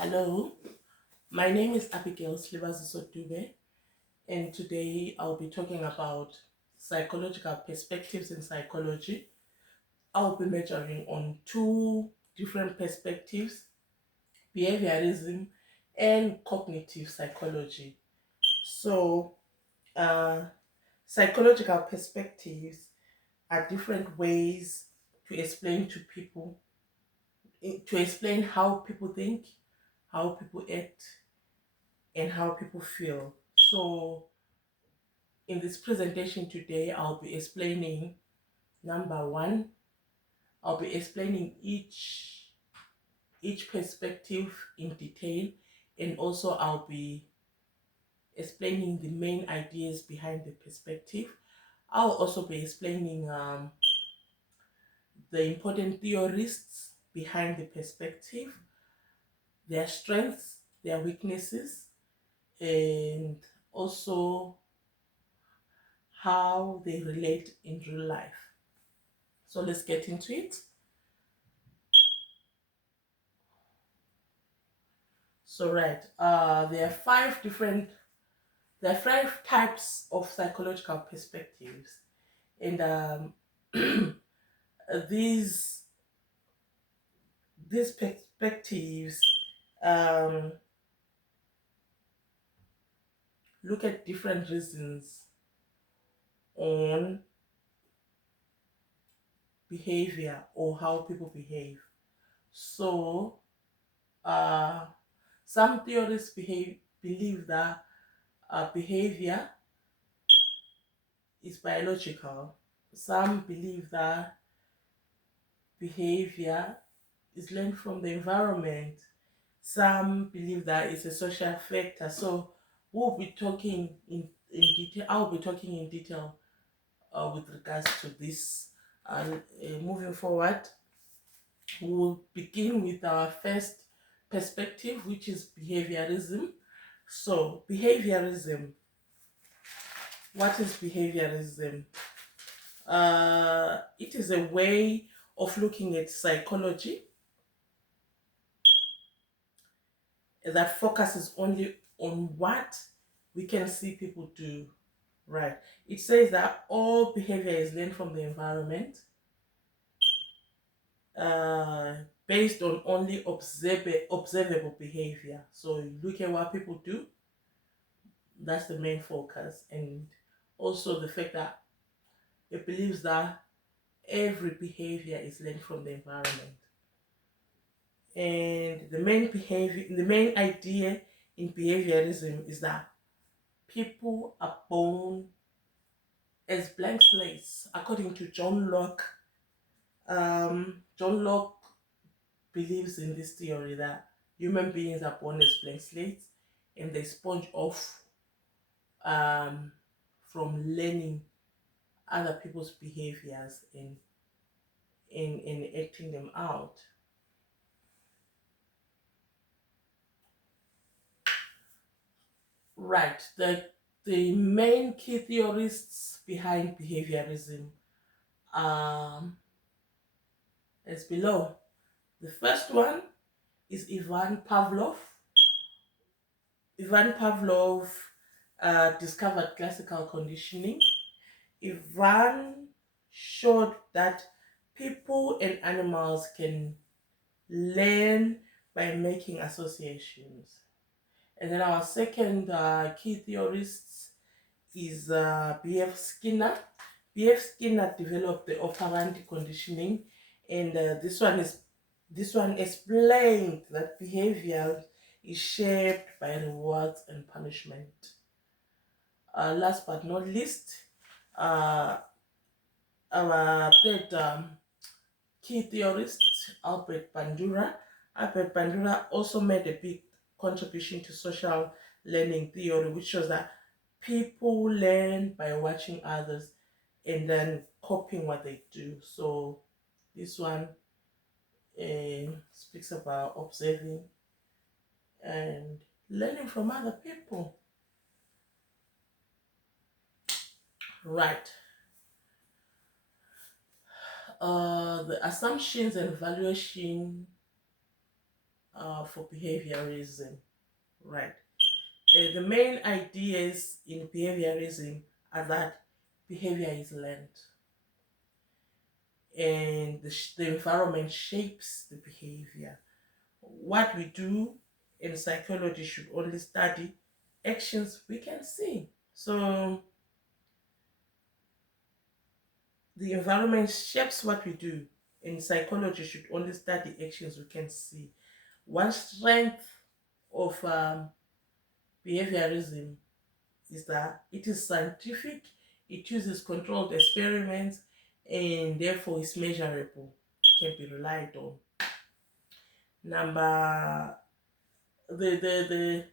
Hello, my name is Abigail Slivers-Sotube, and today I'll be talking about psychological perspectives in psychology. I'll be measuring on two different perspectives: behaviorism and cognitive psychology. So, uh, psychological perspectives are different ways to explain to people, to explain how people think, how people act, and how people feel. So, in this presentation today, I'll be explaining number one, I'll be explaining each perspective in detail, and also I'll be explaining the main ideas behind the perspective. I'll also be explaining the important theorists behind the perspective, their strengths, their weaknesses, and also how they relate in real life. So let's get into it. So right, there are five types of psychological perspectives, and these these perspectives um, look at different reasons on behavior or how people behave. So uh, some theorists believe that behavior is biological. Some believe that behavior is learned from the environment. Some believe that it's a social factor. So we'll be talking in detail. I'll be talking in detail with regards to this. And moving forward, we'll begin with our first perspective, which is behaviorism. So behaviorism. What is behaviorism? It is a way of looking at psychology that focuses only on what we can see people do. Right. It says that all behavior is learned from the environment, uh, based on only observable behavior. So you look at what people do, that's the main focus. And also the fact that it believes that every behavior is learned from the environment. And the main idea in behaviorism is that people are born as blank slates, according to John Locke. John Locke believes in this theory that human beings are born as blank slates and they sponge off um, from learning other people's behaviors and acting them out. Right. The main key theorists behind behaviorism um, as below. The first one is Ivan Pavlov. Ivan Pavlov discovered classical conditioning. Ivan showed that people and animals can learn by making associations. And then our second key theorist is B.F. Skinner. B.F. Skinner developed the operandi conditioning, and this one explained that behavior is shaped by rewards and punishment. Last but not least, uh, our third key theorist, Albert Bandura. Albert Bandura also made a big contribution to social learning theory, which shows that people learn by watching others and then copying what they do. So this one speaks about observing and learning from other people. Right. The assumptions and valuation for behaviorism, right? The main ideas in behaviorism are that behavior is learned and the environment shapes the behavior. What we do in psychology should only study actions we can see. So the environment shapes what we do. In psychology, should only study actions we can see. One strength of behaviorism is that it is scientific, it uses controlled experiments, and therefore is measurable, can be relied on. Number the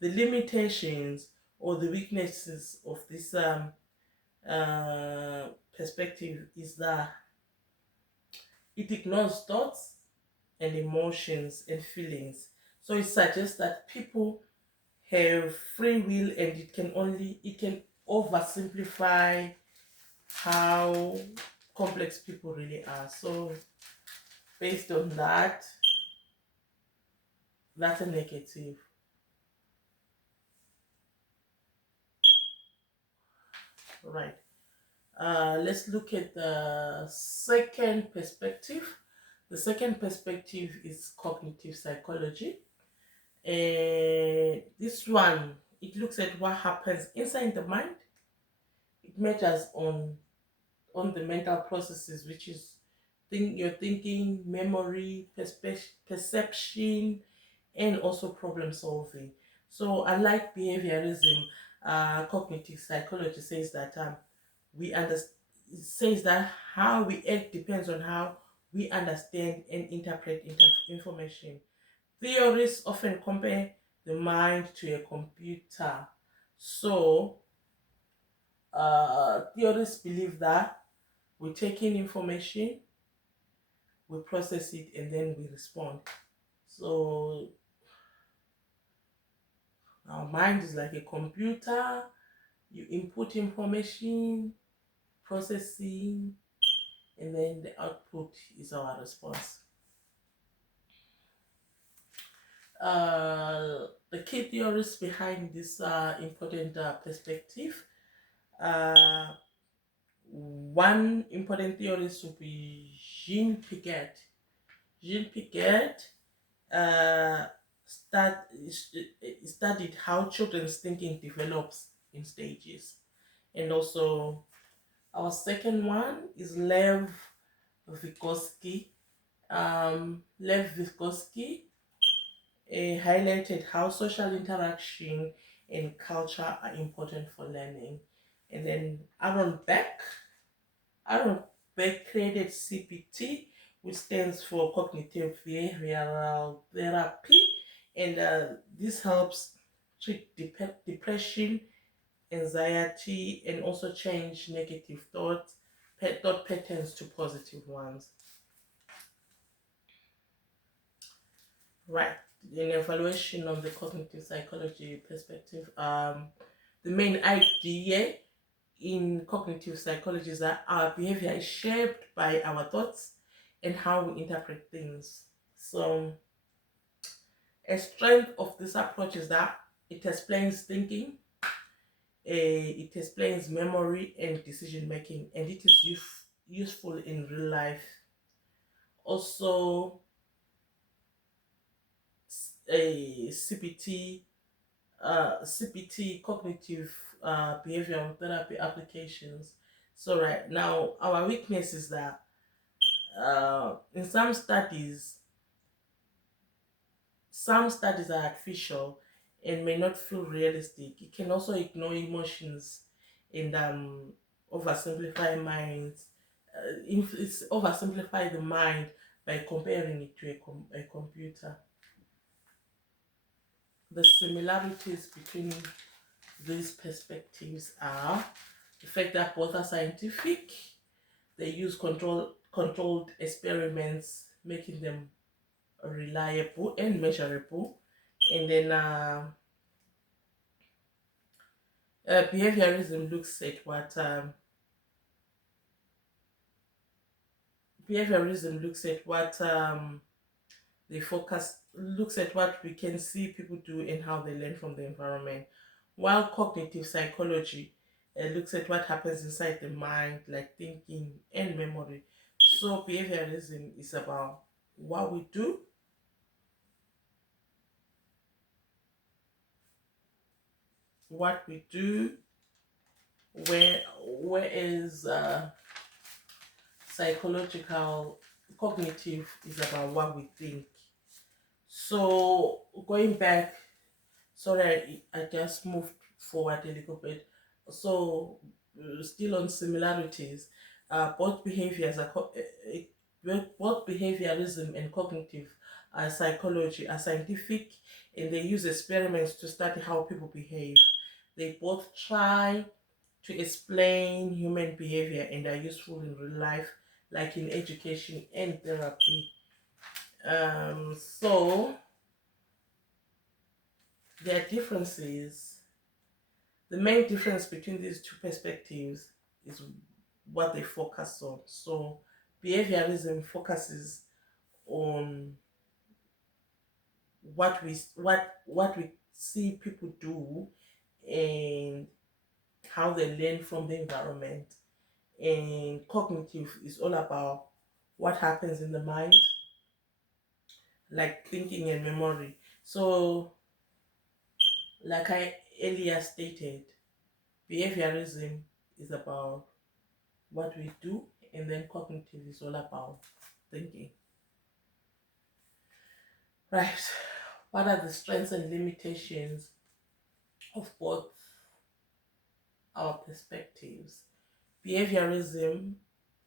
limitations or the weaknesses of this perspective is that it ignores thoughts and emotions and feelings. So it suggests that people have free will and it can oversimplify how complex people really are. So based on that, that's a negative. Right. Let's look at the second perspective. The second perspective is cognitive psychology. And this one, it looks at what happens inside the mind. It measures on the mental processes, which is your thinking, memory, perception, and also problem solving. So, unlike behaviorism, cognitive psychology says that we understand. Says that how we act depends on how we understand and interpret information. Theorists often compare the mind to a computer. So, theorists believe that we take in information, we process it, and then we respond. So, our mind is like a computer. You input information, processing, and then the output is our response. The key theories behind this important perspective. Uh, One important theorist would be Jean Piaget. Jean Piaget uh, start, studied how children's thinking develops in stages. And also, our second one is Lev Vygotsky. Lev Vygotsky highlighted how social interaction and culture are important for learning. And then Aaron Beck created CBT, which stands for Cognitive Behavioral Therapy, and this helps treat depression, anxiety, and also change negative thought patterns to positive ones. Right. In evaluation of the cognitive psychology perspective, the main idea in cognitive psychology is that our behavior is shaped by our thoughts and how we interpret things. So, a strength of this approach is that it explains thinking, it explains memory and decision making, and it is useful in real life. Also, a CBT, cognitive behavioral therapy applications. So right now, our weakness is that in some studies are artificial and may not feel realistic. It can also ignore emotions and oversimplify minds. It's oversimplify the mind by comparing it to a computer. The similarities between these perspectives are the fact that both are scientific. They use controlled experiments, making them reliable and measurable. And then behaviorism looks at what behaviorism looks at what they focus looks at what we can see people do and how they learn from the environment, while cognitive psychology looks at what happens inside the mind, like thinking and memory. So behaviorism is about what we do, what we do, whereas psychological cognitive is about what we think. So going back, sorry, I just moved forward a little bit. So still on similarities, both behaviors are both behaviorism and cognitive psychology are scientific, and they use experiments to study how people behave. They both try to explain human behavior and are useful in real life, like in education and therapy. So there are differences. The main difference between these two perspectives is what they focus on. So behaviorism focuses on what we see people do and how they learn from the environment. And cognitive is all about what happens in the mind, like thinking and memory. So, like I earlier stated, behaviorism is about what we do, and then cognitive is all about thinking. Right. What are the strengths and limitations of both our perspectives? Behaviorism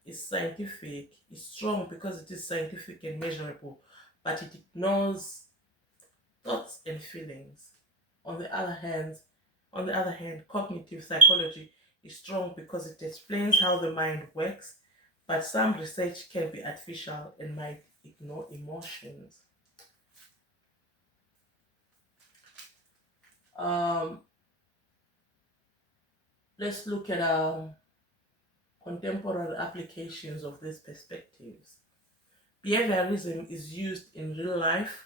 is scientific, is strong because it is scientific and measurable, but it ignores thoughts and feelings. On the other hand, cognitive psychology is strong because it explains how the mind works, but some research can be artificial and might ignore emotions. Um, let's look at contemporary applications of these perspectives. Behaviorism is used in real life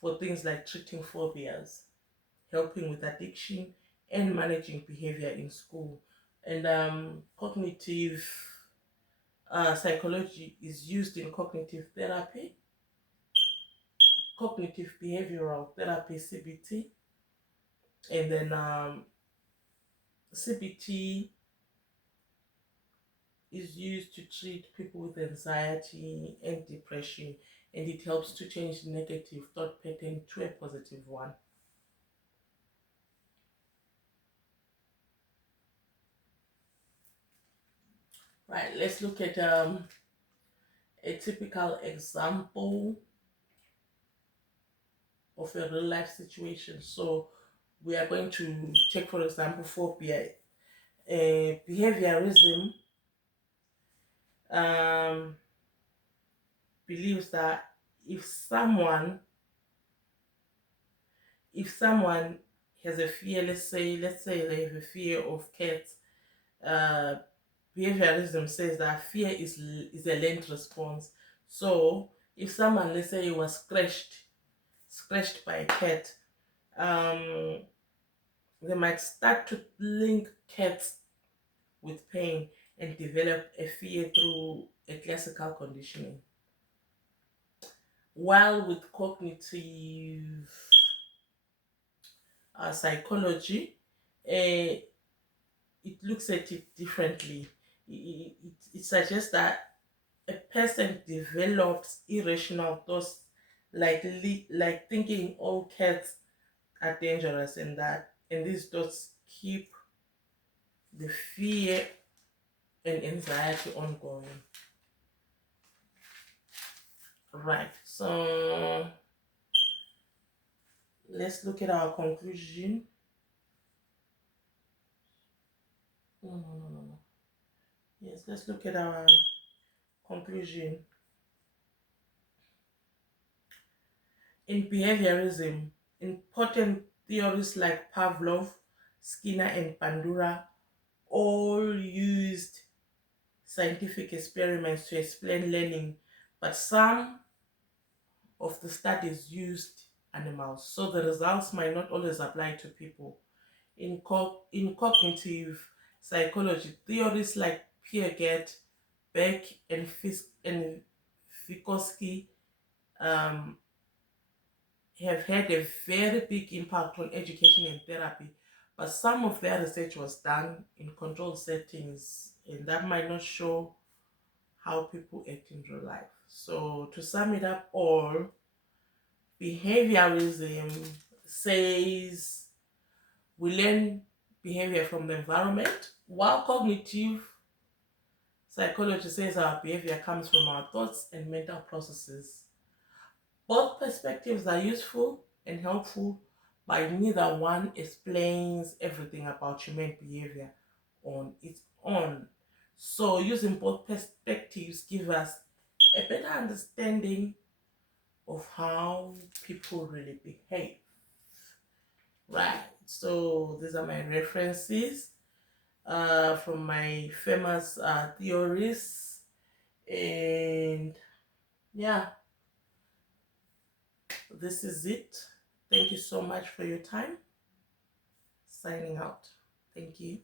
for things like treating phobias, helping with addiction, and managing behavior in school. And cognitive psychology is used in cognitive therapy, cognitive behavioral therapy (CBT), and then CBT is used to treat people with anxiety and depression, and it helps to change negative thought pattern to a positive one. Right, let's look at a typical example of a real life situation. So we are going to take, for example, phobia. Behaviorism um, believes that if someone if someone has a fear, let's say they have a fear of cats, uh, behaviorism says that fear is a learned response. So if someone, let's say, was scratched by a cat, um, they might start to link cats with pain and develop a fear through a classical conditioning. While with cognitive psychology, uh, it looks at it differently. It suggests that a person develops irrational thoughts, like thinking all cats are dangerous, and these thoughts keep the fear and anxiety ongoing. Right. So let's look at our conclusion. No, no, no, no, no. Yes, let's look at our conclusion. In behaviorism, important theories like Pavlov, Skinner, and Bandura all used scientific experiments to explain learning, but some of the studies used animals, so the results might not always apply to people. In cognitive psychology, theories like Piaget, Beck, and Vygotsky um, have had a very big impact on education and therapy, but some of their research was done in controlled settings, and that might not show how people act in real life. So, to sum it up all, behaviorism says we learn behavior from the environment, while cognitive psychology says our behavior comes from our thoughts and mental processes. Both perspectives are useful and helpful, but neither one explains everything about human behavior on its own. So, using both perspectives gives us a better understanding of how people really behave. Right. So, these are my references from my famous theories. And yeah, this is it. Thank you so much for your time. Signing out. Thank you.